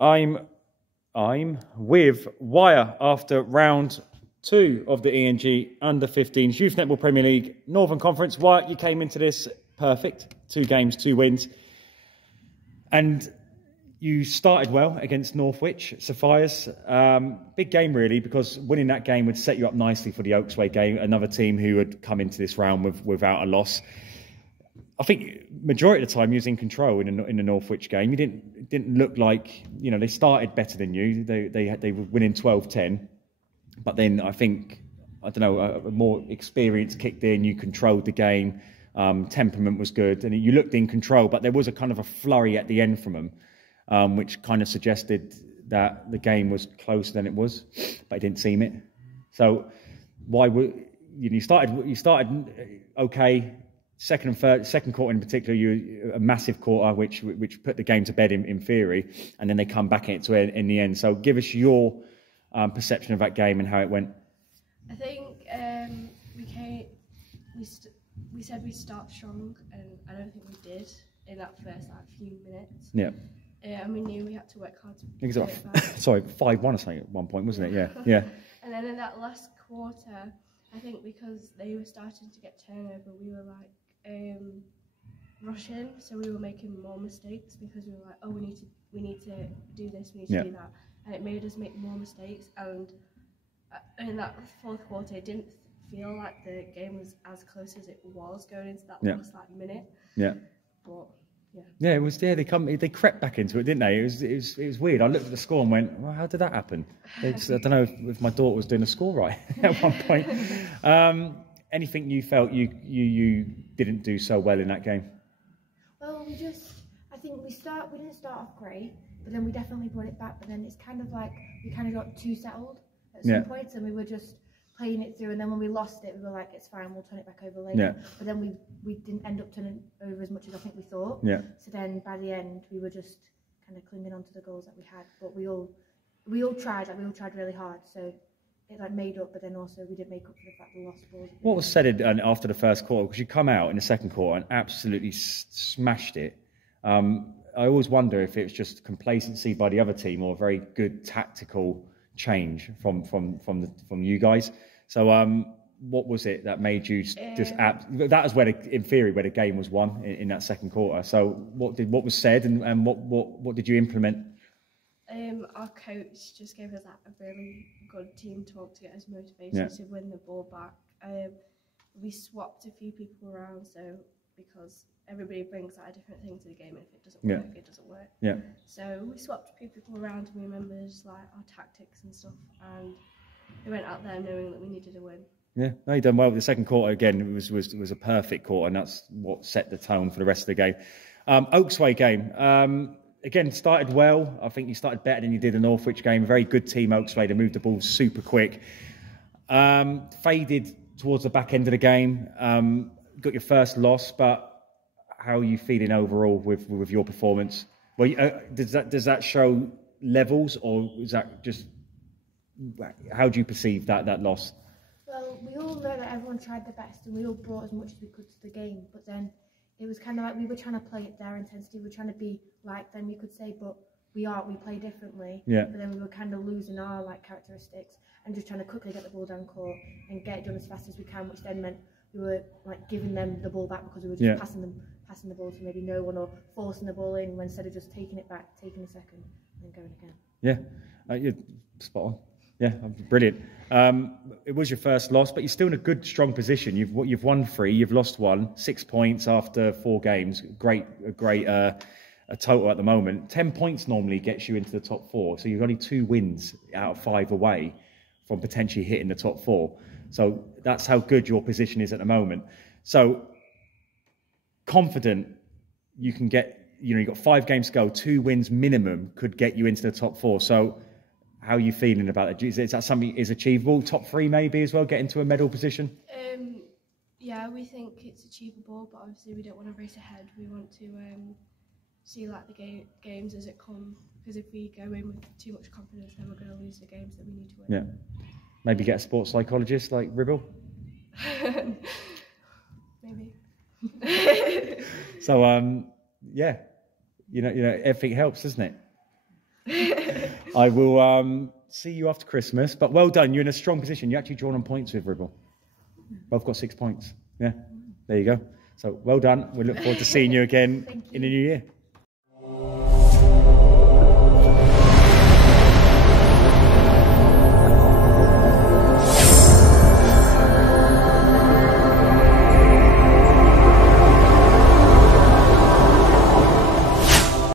I'm with Wyre after round 2 of the ENG Under-15s Youth Netball Premier League Northern Conference. Wyre, you came into this perfect. 2 games, 2 wins. And you started well against Northwich, Sapphires. Big game, really, because winning that game would set you up nicely for the Oaksway game, another team who had come into this round without a loss. I think majority of the time you was in control in the Northwich game. You didn't look like, you know, they started better than you. They were winning 12-10, but then I think, I don't know, a more experience kicked in. You controlled the game. Temperament was good, and you looked in control. But there was a kind of a flurry at the end from them, which kind of suggested that the game was closer than it was, but it didn't seem it. So why would you started okay? Second quarter in particular, a massive quarter, which put the game to bed in theory, and then they come back into it in the end. So give us your perception of that game and how it went. I think we said we'd start strong, and I don't think we did in that first few minutes. Yeah. And we knew we had to work hard to exactly. Sorry, 5-1 or something at one point, wasn't it? Yeah, yeah. And then in that last quarter, I think because they were starting to get turnover, we were like rushing, so we were making more mistakes because we were like, oh, we need to do this, we need to do that, and it made us make more mistakes. And in that fourth quarter, it didn't feel like the game was as close as it was going into that last minute. Yeah. But yeah, it was. Yeah, they crept back into it, didn't they? It was weird. I looked at the score and went, well, how did that happen? I don't know if my daughter was doing the score right at one point. Anything you felt you didn't do so well in that game? Well, I think we didn't start off great, but then we definitely brought it back. But then it's kind of like we kind of got too settled at some points, and we were just playing it through. And then when we lost it, we were like, it's fine, we'll turn it back over later. Yeah. But then we didn't end up turning over as much as I think we thought. Yeah. So then by the end, we were just kind of clinging on to the goals that we had. But we all tried. We all tried really hard. So it made up, but then also we didn't make up for the fact we lost balls. What was said after the first quarter? Because you come out in the second quarter and absolutely smashed it. I always wonder if it was just complacency by the other team or a very good tactical change from you guys. So what was it that made you just that was in theory where the game was won in that second quarter. So what was said and what did you implement? Our coach just gave us a really good team talk to get us motivated to win the ball back. We swapped a few people around, so because everybody brings a different thing to the game, and if it doesn't work, it doesn't work. Yeah. So we swapped a few people around, and we remembered our tactics and stuff, and we went out there knowing that we needed a win. Yeah, no, you done well. The second quarter again was a perfect quarter, and that's what set the tone for the rest of the game. Oaksway game. Again, started well. I think you started better than you did the Northwich game. Very good team, Oaksway. They moved the ball super quick. Faded towards the back end of the game. Got your first loss, but how are you feeling overall with your performance? Well, does that show levels, or is that just how do you perceive that loss? Well, we all know that everyone tried their best, and we all brought as much as we could to the game, but then it was kind of like we were trying to play at their intensity. We were trying to be like them, you could say, but we play differently. Yeah. But then we were kind of losing our characteristics and just trying to quickly get the ball down court and get it done as fast as we can, which then meant we were giving them the ball back because we were just passing the ball to maybe no one or forcing the ball in instead of just taking it back, taking a second and then going again. Yeah, you're spot on. Yeah, brilliant. It was your first loss, but you're still in a good, strong position. You've won 3, you've lost 1, 6 points after 4 games. A great total at the moment. 10 points normally gets you into the top 4, so you've only 2 wins out of 5 away from potentially hitting the top 4. So that's how good your position is at the moment. So confident you can get. You've got 5 games to go. 2 wins minimum could get you into the top 4. So how are you feeling about it? Is that something is achievable? Top 3 maybe as well, get into a medal position? Yeah, we think it's achievable, but obviously we don't want to race ahead. We want to see the games as it come, because if we go in with too much confidence, then we're going to lose the games that we need to win. Yeah, maybe get a sports psychologist like Ribble. Maybe. So yeah, you know, everything helps, doesn't it? I will see you after Christmas. But well done. You're in a strong position. You're actually drawn on points with Ribble. Both got 6 points. Yeah, there you go. So well done. We look forward to seeing you again in the new year.